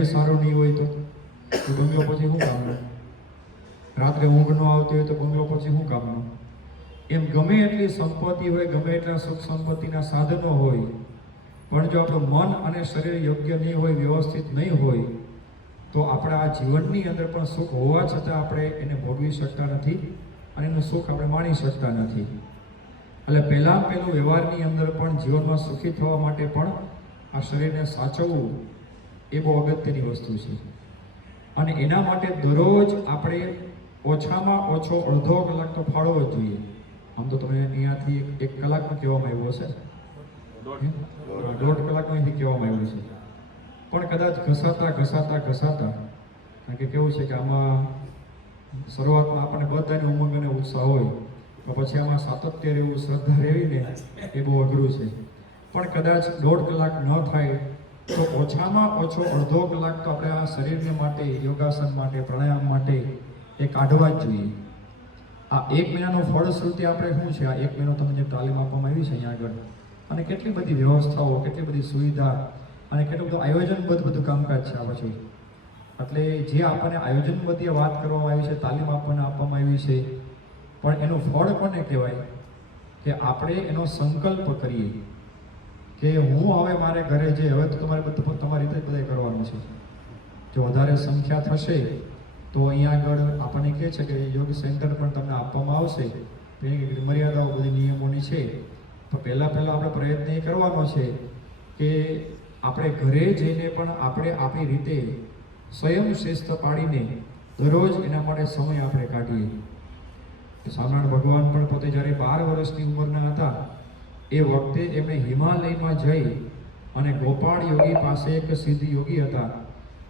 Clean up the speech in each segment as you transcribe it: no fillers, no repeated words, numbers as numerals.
શરીર સારું નહીં હોય તો બંગલો પછી શું કામનું? રાત્રે ઊંઘ ન આવતી હોય તો બંગલો પછી શું કામનું? એમ ગમે એટલી સંપત્તિ હોય, ગમે એટલા સુખ સંપત્તિના સાધનો હોય, પણ જો આપણું મન અને શરીર યોગ્ય નહીં હોય, વ્યવસ્થિત નહીં હોય, તો આપણા આ જીવનની અંદર પણ સુખ હોવા છતાં આપણે એને ભોગવી શકતા નથી અને એનું સુખ આપણે માણી શકતા નથી. એટલે પહેલું વ્યવહારની અંદર પણ જીવનમાં સુખી થવા માટે પણ આ શરીરને સાચવવું એ બહુ અગત્યની વસ્તુ છે. અને એના માટે દરરોજ આપણે ઓછામાં ઓછો અડધો કલાક તો ફાળવવો જ જોઈએ. આમ તો તમે અહીંયાથી 1 કલાકનું કહેવામાં આવ્યું હશે, 1.5 કલાકનું અહીંથી કહેવામાં આવ્યું છે. પણ કદાચ ઘસાતા કારણ કે કેવું છે કે આમાં શરૂઆતમાં આપણને બધાની ઉમંગ અને ઉત્સાહ હોય, તો પછી આમાં સાતત્ય રહેવું, શ્રદ્ધા રહેવી ને એ બહુ અઘરું છે. પણ કદાચ 1.5 કલાક ન થાય તો ઓછામાં ઓછો અડધો કલાક તો આપણે આ શરીરને માટે, યોગાસન માટે, પ્રાણાયામ માટે એ કાઢવા જ જોઈએ. આ 1 મહિનાનો ફળશ્રુતિ આપણે શું છે? આ 1 મહિનો તમને જે તાલીમ આપવામાં આવી છે અહીંયા આગળ, અને કેટલી બધી વ્યવસ્થાઓ, કેટલી બધી સુવિધા અને કેટલું બધું આયોજનબદ્ધ બધું કામકાજ છે આ પછી. એટલે જે આપણને આયોજનબદ્ધ વાત કરવામાં આવી છે, તાલીમ આપણને આપવામાં આવી છે, પણ એનું ફળ કોને કહેવાય? કે આપણે એનો સંકલ્પ કરીએ કે હું હવે મારે ઘરે જે હવે તો તમારે બધું તમારી રીતે બધા કરવાનું છે. જો વધારે સંખ્યા થશે તો અહીંયા આગળ આપણને કહે છે કે યોગ સેન્ટર પણ તમને આપવામાં આવશે. એની મર્યાદાઓ, બધી નિયમોની છે. તો પહેલાં આપણે પ્રયત્ન એ કરવાનો છે કે આપણે ઘરે જઈને પણ આપણે આપણી રીતે સ્વયં શિસ્ત પાડીને દરરોજ એના માટે સમય આપણે કાઢીએ. સ્વામિનારાયણ ભગવાન પણ પોતે જ્યારે 12 વર્ષની ઉંમરના હતા એ વખતે એમણે હિમાલયમાં જઈ અને ગોપાળ યોગી પાસે એક સિદ્ધ યોગી હતા,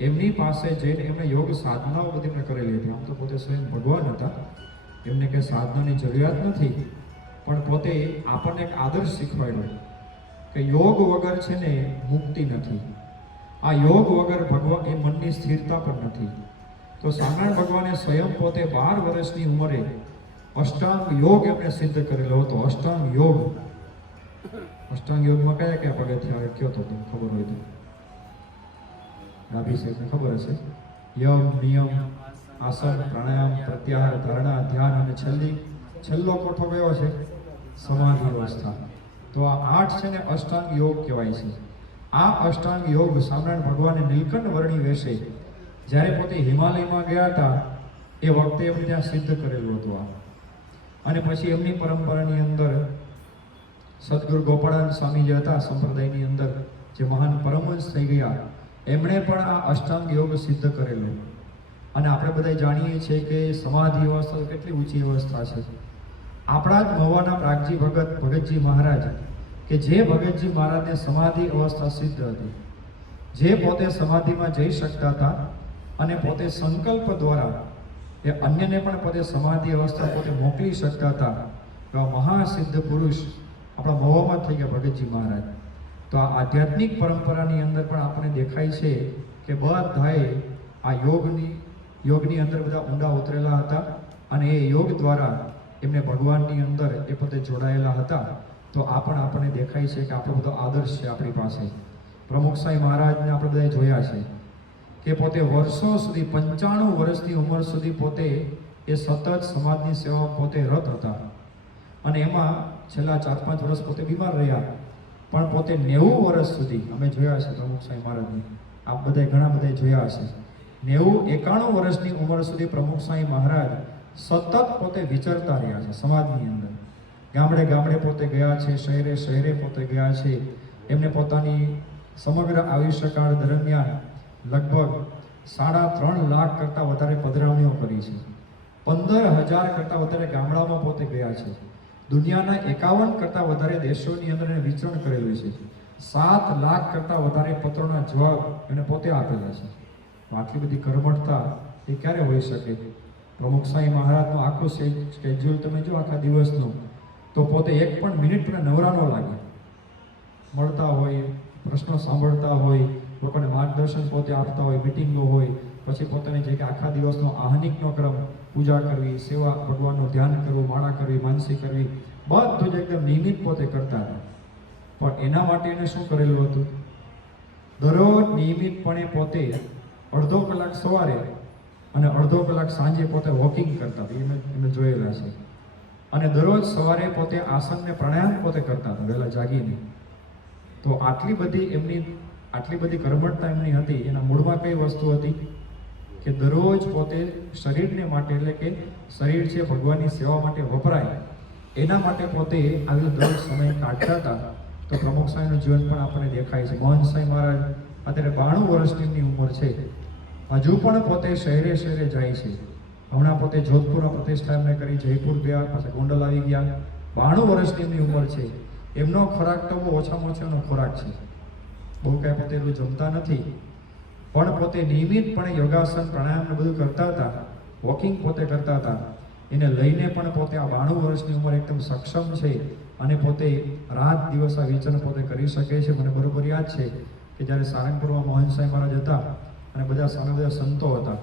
એમની પાસે જઈને એમણે યોગ સાધનાઓ બધી એમણે કરેલી હતી. આમ તો પોતે સ્વયં ભગવાન હતા, એમને કંઈ સાધનાની જરૂરિયાત નથી, પણ પોતે આપણને એક આદર્શ શીખવાડ્યો કે યોગ વગર છે ને મુક્તિ નથી. આ યોગ વગર ભગવાન એ મનની સ્થિરતા પણ નથી. તો સ્વામિનારાયણ ભગવાને સ્વયં પોતે 12 વર્ષની ઉંમરે અષ્ટાંગ યોગ એમણે સિદ્ધ કરેલો હતો. અષ્ટાંગ યોગમાં કયા પગથિયા આવે કયો તો તમને ખબર હોય તો? ડાબી સાઈડને ખબર હશે. યમ, નિયમ, આસન, પ્રાણાયામ, પ્રત્યાહાર, ધારણા, ધ્યાન અને છેલ્લો કોઠો કયો છે? સમાધિ અવસ્થા. તો આ 8 છે ને અષ્ટાંગ યોગ કહેવાય છે. આ અષ્ટાંગ યોગ સ્વામિનારાયણ ભગવાને નીલકંઠ વર્ણી વેશે જ્યારે પોતે હિમાલયમાં ગયા હતા એ વખતે એમણે ત્યાં સિદ્ધ કરેલું હતું આ. અને પછી એમની પરંપરાની અંદર સદગુરુ ગોપાળાનંદ સ્વામી જે હતા સંપ્રદાયની અંદર, જે મહાન પરમહંસ થઈ ગયા, એમણે પણ આ અષ્ટાંગ યોગ સિદ્ધ કરેલો. અને આપણે બધા જાણીએ છીએ કે સમાધિ અવસ્થા કેટલી ઊંચી અવસ્થા છે. આપણા જ મહુવાના પ્રાગજી ભગતજી મહારાજ, કે જે ભગતજી મહારાજને સમાધિ અવસ્થા સિદ્ધ હતી, જે પોતે સમાધિમાં જઈ શકતા હતા અને પોતે સંકલ્પ દ્વારા એ અન્યને પણ પોતે સમાધિ અવસ્થા પોતે મોકલી શકતા હતા, એવા મહાસિદ્ધ પુરુષ આપણા મહુવામાં થઈ ગયા ભગતજી મહારાજ. તો આ આધ્યાત્મિક પરંપરાની અંદર પણ આપણને દેખાય છે કે બધાએ આ યોગની અંદર બધા ઊંડા ઉતરેલા હતા અને એ યોગ દ્વારા એમને ભગવાનની અંદર એ પોતે જોડાયેલા હતા. તો આ પણ આપણને દેખાય છે કે આપણો બધો આદર્શ છે આપણી પાસે. પ્રમુખ સાંઈ મહારાજને આપણે બધાએ જોયા છે કે પોતે વર્ષો સુધી 95 વર્ષની ઉંમર સુધી પોતે એ સતત સમાજની સેવામાં પોતે રત હતા. અને એમાં છેલ્લા 4-5 વર્ષ પોતે બીમાર રહ્યા, પણ પોતે 90 વર્ષ સુધી અમે જોયા છે પ્રમુખ સાંઈ મહારાજને. આપ બધા ઘણા બધા જોયા હશે. 91 વર્ષની ઉંમર સુધી પ્રમુખ સાંઈ મહારાજ સતત પોતે વિચરતા રહ્યા છે સમાજની અંદર. ગામડે પોતે ગયા છે, શહેરે પોતે ગયા છે. એમને પોતાની સમગ્ર આયુષ્યકાળ દરમિયાન લગભગ 3.5 લાખ કરતાં વધારે પધરામણીઓ કરી છે. 15,000 કરતાં વધારે ગામડામાં પોતે ગયા છે. દુનિયાના 51 કરતાં વધારે દેશોની અંદર એને વિચરણ કરેલું છે. 7 લાખ કરતાં વધારે પત્રોના જવાબ એને પોતે આપેલા છે. આટલી બધી કર્મઠતા એ ક્યારે હોઈ શકે? પ્રમુખ સાંઈ મહારાજનું આખું સ્કેડ્યુલ તમે જો આખા દિવસનું, તો પોતે 1 પણ મિનિટ પણ નવરા ન લાગે. મળતા હોય, પ્રશ્નો સાંભળતા હોય, લોકોને માર્ગદર્શન પોતે આપતા હોય, મિટિંગો હોય, પછી પોતાની જે કે આખા દિવસનો આહનિકનો ક્રમ, પૂજા કરવી, સેવા, ભગવાનનું ધ્યાન કરવું, માળા કરવી, માનસી કરવી, બધું જ એકદમ નિયમિત પોતે કરતા હતા. પણ એના માટે એને શું કરેલું હતું? દરરોજ નિયમિતપણે પોતે અડધો કલાક સવારે અને અડધો કલાક સાંજે પોતે વોકિંગ કરતા હતા. એમે જોયેલા છે. અને દરરોજ સવારે પોતે આસન ને પ્રાણાયામ પોતે કરતા હતા વહેલા જાગીને. તો આટલી બધી કર્મઠતા એમની હતી. એના મૂળમાં કઈ વસ્તુ હતી કે દરરોજ પોતે શરીરને માટે, એટલે કે શરીર છે ભગવાનની સેવા માટે વપરાય, એના માટે પોતે આવી દરરોજ સમય કાઢતા હતા. તો પ્રમુખ સ્વામીનું જીવન પણ આપણને દેખાય છે. મોહન સ્વામી મહારાજ અત્યારે 92 વર્ષની એમની ઉંમર છે. હજુ પણ પોતે શહેરે શહેરે જાય છે. હમણાં પોતે જોધપુરમાં પ્રતિષ્ઠા એમને કરી, જયપુર ગયા, પાછા ગોંડલ આવી ગયા. 92 વર્ષની એમની ઉંમર છે. એમનો ખોરાક તો બહુ ઓછામાં ઓછાનો ખોરાક છે. બહુ કાંઈ પોતે એટલું જમતા નથી, પણ પોતે નિયમિતપણે યોગાસન પ્રાણાયામ ને બધું કરતા હતા. વોકિંગ પોતે કરતા હતા. એને લઈને પણ પોતે આ 92 વર્ષની ઉંમર એકદમ સક્ષમ છે અને પોતે રાત દિવસ આ વિચરણ પોતે કરી શકે છે. મને બરોબર યાદ છે કે જ્યારે સારંગપુરમાં મોહન સ્વામી મહારાજ હતા અને સામે બધા સંતો હતા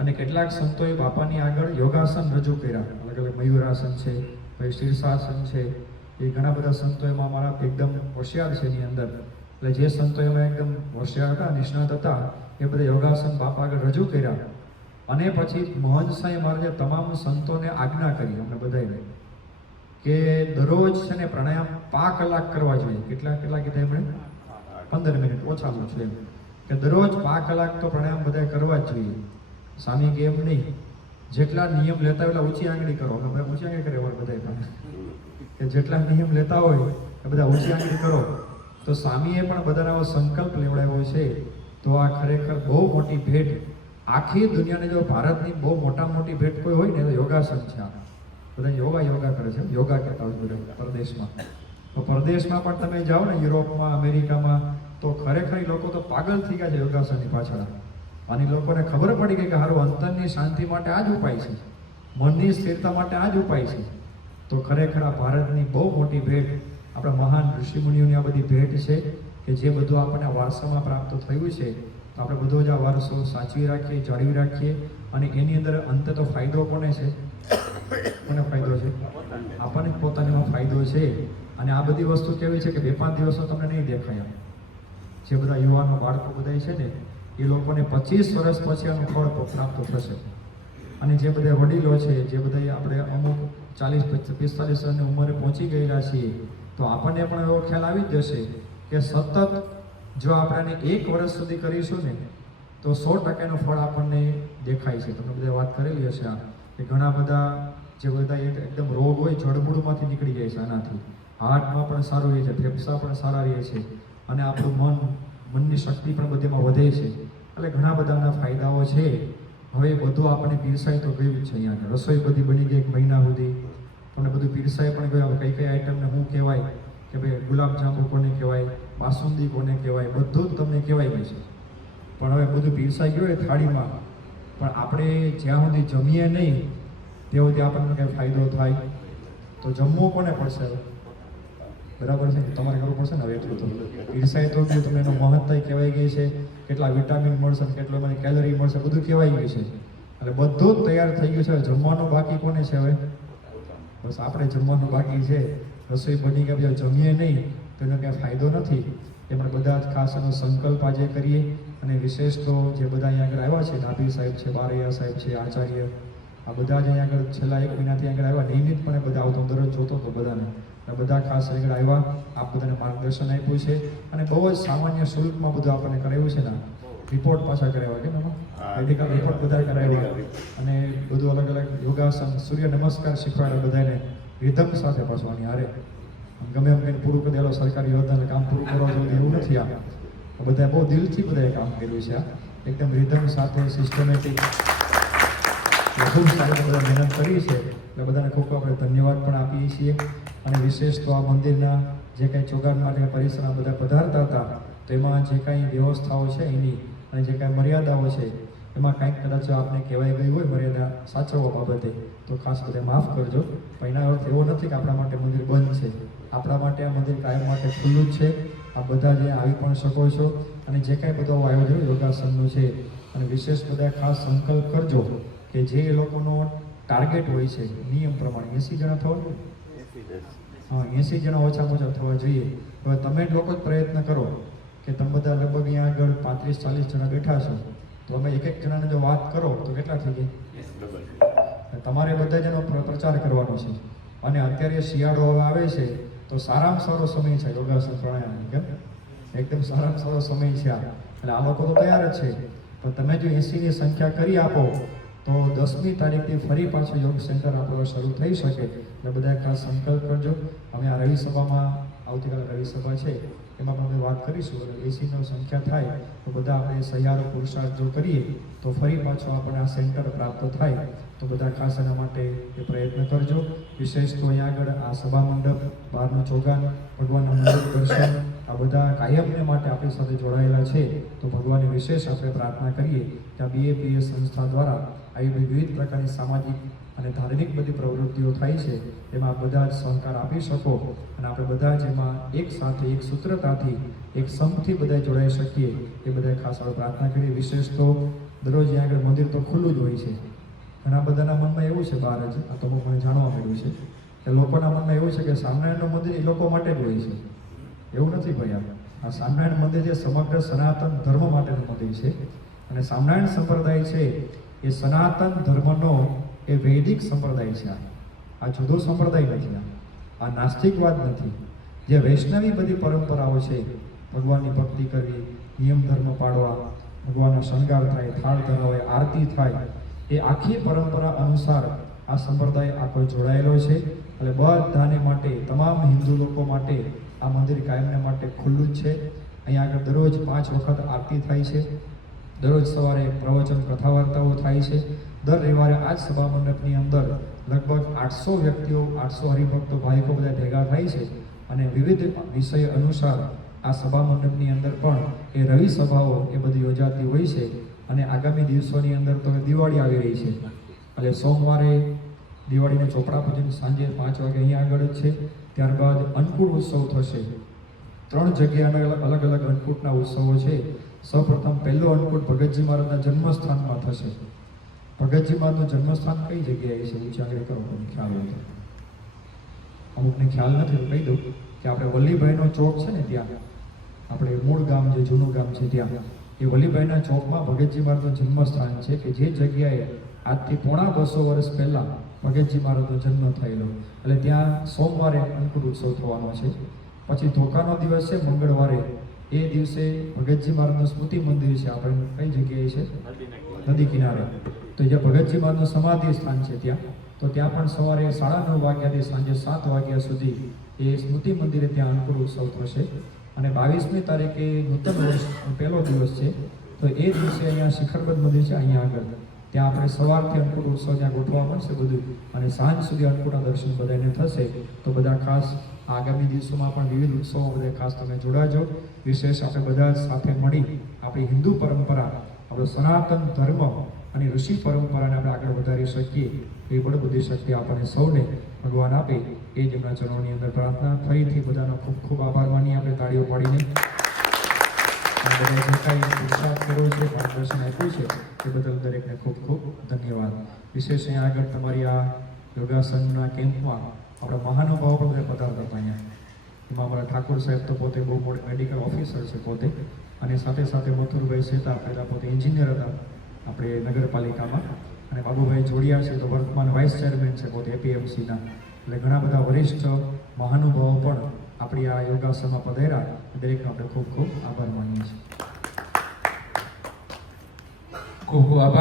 અને કેટલાક સંતોએ બાપાની આગળ યોગાસન રજૂ કર્યા. અલગ અલગ મયુરાસન છે, પછી શીર્ષાસન છે. એ ઘણા બધા સંતો એમાં મારા એકદમ હોશિયાર છે એની અંદર. એટલે જે સંતો એમાં એકદમ હોશિયાર હતા, નિષ્ણાત હતા, એ બધા યોગાસન બાપા આગળ રજૂ કર્યા. અને પછી મોહન સ્વામી મહારાજે તમામ સંતોને આજ્ઞા કરી, અમને બધાને, કે દરરોજ છે ને પ્રાણાયામ 5 કલાક કરવા જોઈએ. કેટલા કીધા એમણે? 15 મિનિટ ઓછામાં છે એમ, કે દરરોજ 5 કલાક તો પ્રાણાયામ બધાએ કરવા જ જોઈએ. સ્વામી કે એમ નહીં, જેટલા નિયમ લેતા હોય એટલા ઊંચી આંગળી કરો. અમે બધા ઊંચી આંગળી કરે બધા પણ, કે જેટલા નિયમ લેતા હોય એ બધા ઊંચી આંગળી કરો. તો સ્વામીએ પણ બધાને આવો સંકલ્પ લેવડાવ્યો છે. તો આ ખરેખર બહુ મોટી ભેટ. આખી દુનિયાને જો ભારતની બહુ મોટી ભેટ કોઈ હોય ને તો યોગાસન છે. આ બધા યોગા કરે છે, યોગા કહેતા હોય બધા પરદેશમાં. તો પરદેશમાં પણ તમે જાઓ ને, યુરોપમાં, અમેરિકામાં, તો ખરેખર લોકો તો પાગલ થઈ ગયા છે યોગાસનની પાછળ. અને લોકોને ખબર પડી ગઈ કે હારું અંતરની શાંતિ માટે આ જ ઉપાય છે, મનની સ્થિરતા માટે આ જ ઉપાય છે. તો ખરેખર આ ભારતની બહુ મોટી ભેટ, આપણા મહાન ઋષિમુનિઓની આ બધી ભેટ છે કે જે બધું આપણને વારસામાં પ્રાપ્ત થયું છે. તો આપણે બધો જ આ વારસો સાચવી રાખીએ, જાળવી રાખીએ. અને એની અંદર અંતે તો ફાયદો કોને છે? કોને ફાયદો છે? આપણને પોતાનામાં ફાયદો છે. અને આ બધી વસ્તુ કેવી છે કે 2-5 દિવસો તમને નહીં દેખાય. જે બધા યુવાનો બાળકો બધા છે ને, એ લોકોને 25 વર્ષ પછી આનું ફળ પ્રાપ્ત થશે. અને જે બધા વડીલો છે, જે બધા આપણે અમુક 40-45 વર્ષની ઉંમરે પહોંચી ગયેલા છીએ, તો આપણને પણ એવો ખ્યાલ આવી જ જશે કે સતત જો આપણે 1 વર્ષ સુધી કરીશું ને તો 100% ફળ આપણને દેખાય છે. તમે બધા વાત કરેલી હશે આ, કે ઘણા બધા જે બધા એકદમ રોગ હોય જડમૂળમાંથી નીકળી જાય છે આનાથી. હાર્ટમાં પણ સારું રહે છે, ફેફસા પણ સારા રહે છે, અને આપણું મનની શક્તિ પણ બધીમાં વધે છે. એટલે ઘણા બધાના ફાયદાઓ છે. હવે બધું આપણને પીરસાય તો ગયું છે. અહીંયા રસોઈ બધી બની ગઈ 1 મહિના સુધી, તમને બધું પીરસાય પણ ગયું. કઈ આઈટમને શું કહેવાય, કે ભાઈ ગુલાબજાંબુ કોને કહેવાય, બાસુંદી કોને કહેવાય, બધું જ તમને કહેવાય ગયું છે. પણ હવે બધું પીરસાઈ ગયું હોય થાળીમાં, પણ આપણે જ્યાં સુધી જમીએ નહીં ત્યાં સુધી આપણને કંઈ ફાયદો થાય તો જમવું કોને પડશે? બરાબર છે, તમારે કરવું પડશે ને. હવે એટલું તો પીરસાય તો ગયું, તમને એનો મહત્વ કહેવાય ગઈ છે, કેટલા વિટામિન મળશે, કેટલો મને કેલરી મળશે, બધું કહેવાય ગયું છે. એટલે બધું જ તૈયાર થઈ ગયું છે. જમવાનું બાકી કોને છે? હવે બસ આપણે જમવાનું બાકી છે. રસોઈ બની ગયા જમીએ નહીં તો એનો ક્યાંય ફાયદો નથી. એમાં બધા જ ખાસ એનો સંકલ્પ આજે કરીએ. અને વિશેષ તો જે બધા અહીંયા આગળ આવ્યા છે, ડાભી સાહેબ છે, બારૈયા સાહેબ છે, આચાર્ય, આ બધા જ અહીંયા આગળ છેલ્લા 1 મહિનાથી આગળ આવ્યા. નિયમિતપણે બધા આવતો, દરરોજ જોતો હતો બધાને. બધા ખાસ આગળ આવ્યા, આપ બધાને માર્ગદર્શન આપ્યું છે. અને બહુ જ સામાન્ય શુલ્કમાં બધું આપણને કરાવ્યું છે ને. રિપોર્ટ પાછા કરાવ્યા કે મેડિકલ રિપોર્ટ બધા કરાવ્યા. અને બધું અલગ અલગ યોગાસન, સૂર્ય નમસ્કાર શીખવાડે બધાને રિધમ સાથે પાછું. આની હારે ગમે એમ કંઈ પૂરું કરી દેલો, સરકારી યોજનાને કામ પૂરું કરવા જોઈએ એવું નથી. આ બધાએ બહુ દિલથી બધાએ કામ કર્યું છે. આ એકદમ રિધમ સાથે સિસ્ટમેટિક ખૂબ સારી બધા મહેનત કરી છે. એટલે બધાને ખૂબ આપણે ધન્યવાદ પણ આપીએ છીએ. અને વિશેષ તો આ મંદિરના જે કાંઈ ચોગાન માટે પરિસરમાં બધા પધારતા હતા, તો એમાં જે કાંઈ વ્યવસ્થાઓ છે એની અને જે કાંઈ મર્યાદાઓ છે એમાં કાંઈક કદાચ આપને કહેવાય ગઈ હોય મર્યાદા સાચવવા બાબતે, તો ખાસ બધા માફ કરજો. પણ એના અર્થ એવો નથી કે આપણા માટે મંદિર બંધ છે. આપણા માટે આ મંદિર કાયમ માટે ખુલ્લું જ છે. આ બધા જે આવી પણ શકો છો. અને જે કાંઈ બધો આયોજન યોગાસનનું છે, અને વિશેષ બધા ખાસ સંકલ્પ કરજો કે જે લોકોનો ટાર્ગેટ હોય છે નિયમ પ્રમાણે 80 જણા થવા જોઈએ. હા, 80 જણા ઓછામાં ઓછા થવા જોઈએ. હવે તમે જ લોકો જ પ્રયત્ન કરો કે તમે બધા લગભગ અહીંયા આગળ 35-40 જણા બેઠા છો, તો અમે એક જણાને જો વાત કરો તો કેટલા થઈ જાય? તમારે બધા જ એનો પ્રચાર કરવાનો છે. અને અત્યારે શિયાળો હવે આવે છે તો સારામાં સારો સમય છે યોગાસન પ્રાણાયામ, કેમ એકદમ સારામાં સારો સમય છે આ. એટલે આ લોકો તો તૈયાર જ છે, પણ તમે જો 80ની સંખ્યા કરી આપો તો 10મી તારીખથી ફરી પાછું યોગ સેન્ટર આપણો શરૂ થઈ શકે. એટલે બધા ખાસ સંકલ્પ કરજો. અમે આ રવિ સભામાં, આવતીકાલે રવિ સભા છે એમાં પણ અમે વાત કરીશું. અને 80ની સંખ્યા થાય તો બધા આપણે સહિયારો પુરુષાર્થ જો કરીએ તો ફરી પાછો આપણને આ સેન્ટર પ્રાપ્ત થાય. તો બધા ખાસ એના માટે એ પ્રયત્ન કરજો. વિશેષ તો અહીંયા આગળ આ સભા મંડપ, બહારનું ચોગાન, ભગવાનના મંદિર દર્શન, આ બધા કાયમને માટે આપણી સાથે જોડાયેલા છે. તો ભગવાનની વિશેષ આપણે પ્રાર્થના કરીએ કે આ BAPS સંસ્થા દ્વારા આવી વિવિધ પ્રકારની સામાજિક અને ધાર્મિક બધી પ્રવૃત્તિઓ થાય છે, એમાં બધા જ સહકાર આપી શકો અને આપણે બધા જ એમાં એક સાથે, એક સૂત્રતાથી, એક સંપથી બધા જોડાઈ શકીએ એ બધા ખાસ આપણે પ્રાર્થના કરીએ. વિશેષ તો દરરોજ અહીંયા આગળ મંદિર તો ખુલ્લું જ હોય છે. ઘણા બધાના મનમાં એવું છે, બહાર જ આ તો મને જાણવા મળ્યું છે કે લોકોના મનમાં એવું છે કે સ્વામિનારાયણનું મંદિર એ લોકો માટે જ હોય છે. એવું નથી ભાઈ. આ સ્વામિનારાયણ મંદિર જે સમગ્ર સનાતન ધર્મ માટેનું મંદિર છે. અને સ્વામિનારાયણ સંપ્રદાય છે એ સનાતન ધર્મનો એ વૈદિક સંપ્રદાય છે. આ જુદો સંપ્રદાય નથી. આ નાસ્તિકવાદ નથી. જે વૈષ્ણવી બધી પરંપરાઓ છે, ભગવાનની ભક્તિ કરવી, નિયમ ધર્મ પાળવા, ભગવાનનો શણગાર થાય, થાળ ધરાવે, આરતી થાય, એ આખી પરંપરા અનુસાર આ સંપ્રદાય આખો જોડાયેલો છે. એટલે બધાને માટે, તમામ હિન્દુ લોકો માટે આ મંદિર કાયમને માટે ખુલ્લું જ છે. અહીંયા આગળ દરરોજ 5 વખત આરતી થાય છે. દરરોજ સવારે પ્રવચન, કથા વાર્તાઓ થાય છે. દર રવિવારે આ જ સભા મંડપની અંદર લગભગ 800 વ્યક્તિઓ, 800 હરિભક્તો, ભાઈકો બધા ભેગા થાય છે. અને વિવિધ વિષય અનુસાર આ સભા મંડપની અંદર પણ એ રવિ સભાઓ એ બધી યોજાતી હોય છે. અને આગામી દિવસોની અંદર તો દિવાળી આવી રહી છે. એટલે સોમવારે દિવાળીનું ચોપડા પૂજન સાંજે 5 વાગે અહીંયા આગળ જ છે. ત્યારબાદ અન્નકૂટ ઉત્સવ થશે. 3 જગ્યાએ અલગ અલગ અન્નકૂટના ઉત્સવો છે. સૌપ્રથમ પહેલો અન્નકૂટ ભગતજી મહારાજના જન્મસ્થાનમાં થશે. ભગતજી મહારાજનું જન્મસ્થાન કઈ જગ્યાએ છે? ઊંચી આંગળી કરો, ખ્યાલ હોય તો. અમુકને ખ્યાલ નથી તો કહી દઉં કે આપણે વલ્લીભાઈનો ચોક છે ને, ત્યાં આપણે મૂળ ગામ જે જૂનું ગામ છે ત્યાં એ વલ્લીભાઈના ચોકમાં ભગતજી મહારાજનું જન્મસ્થાન છે. કે જે જગ્યાએ આજથી પોણા 200 વર્ષ પહેલાં ભગતજી મહારાજનો જન્મ થયેલો. એટલે ત્યાં સોમવારે અન્નકૂટ ઉત્સવ થવાનો છે. પછી ધોકાનો દિવસ છે મંગળવારે. એ દિવસે ભગતજી મહારાજનું સ્મૃતિ મંદિર છે. આપણે કઈ જગ્યાએ છે? નદી કિનારે. તો જે ભગતજી મહારાજનું સમાધિ સ્થાન છે ત્યાં, તો ત્યાં પણ સવારે 9:30 વાગ્યાથી સાંજે 7 વાગ્યા સુધી એ સ્મૃતિ મંદિરે ત્યાં અન્નકૂટ ઉત્સવ થશે. અને 22મી તારીખે નૂતન વર્ષનો પહેલો દિવસ છે. તો એ દિવસે અહીંયા શિખરબદ્ધ મંદિર છે અહીંયા આગળ, ત્યાં આપણે સવારથી અન્નકૂટ ઉત્સવ ત્યાં ગોઠવા મળશે બધું. અને સાંજ સુધી અન્નકૂટના દર્શન બધાને થશે. તો બધા ખાસ આગામી દિવસોમાં પણ વિવિધ ઉત્સવો બધા ખાસ તમે જોડાજો. વિશેષ આપણે બધા સાથે મળી આપણી હિન્દુ પરંપરા, આપણો સનાતન ધર્મ અને ઋષિ પરંપરાને આપણે આગળ વધારી શકીએ એ પણ બધી શક્તિ આપણને સૌને ભગવાન આપે એ જ એમના ચરણોની અંદર પ્રાર્થના. ફરીથી બધાનો ખૂબ ખૂબ આભાર માની આપણે તાળીઓ પાડીને બધા જે કાંઈ પુરુષાર્થ કર્યો છે, માર્ગદર્શન આપ્યું છે એ બદલ દરેકને ખૂબ ખૂબ ધન્યવાદ. વિશેષ અહીંયા આગળ તમારી આ યોગાસનના કેમ્પમાં આપણા મહાનુભાવો પણ બધા પધારતા હતા અહીંયા. એમાં અમારા ઠાકોર સાહેબ તો પોતે બહુ મોટા મેડિકલ ઓફિસર છે પોતે, અને સાથે સાથે મથુરભાઈ સેતા પહેલાં પોતે એન્જિનિયર હતા આપણે નગરપાલિકામાં, અને બાબુભાઈ જોડિયા છે તો વર્તમાન વાઇસ ચેરમેન છે પોતે APMCના. એટલે ઘણા બધા વરિષ્ઠ મહાનુભાવો પણ આપણી આ યોગાસનમાં પધાર્યા. દરેકનો આપણે ખૂબ ખૂબ આભાર માનીએ છીએ. ખૂબ ખૂબ આભાર.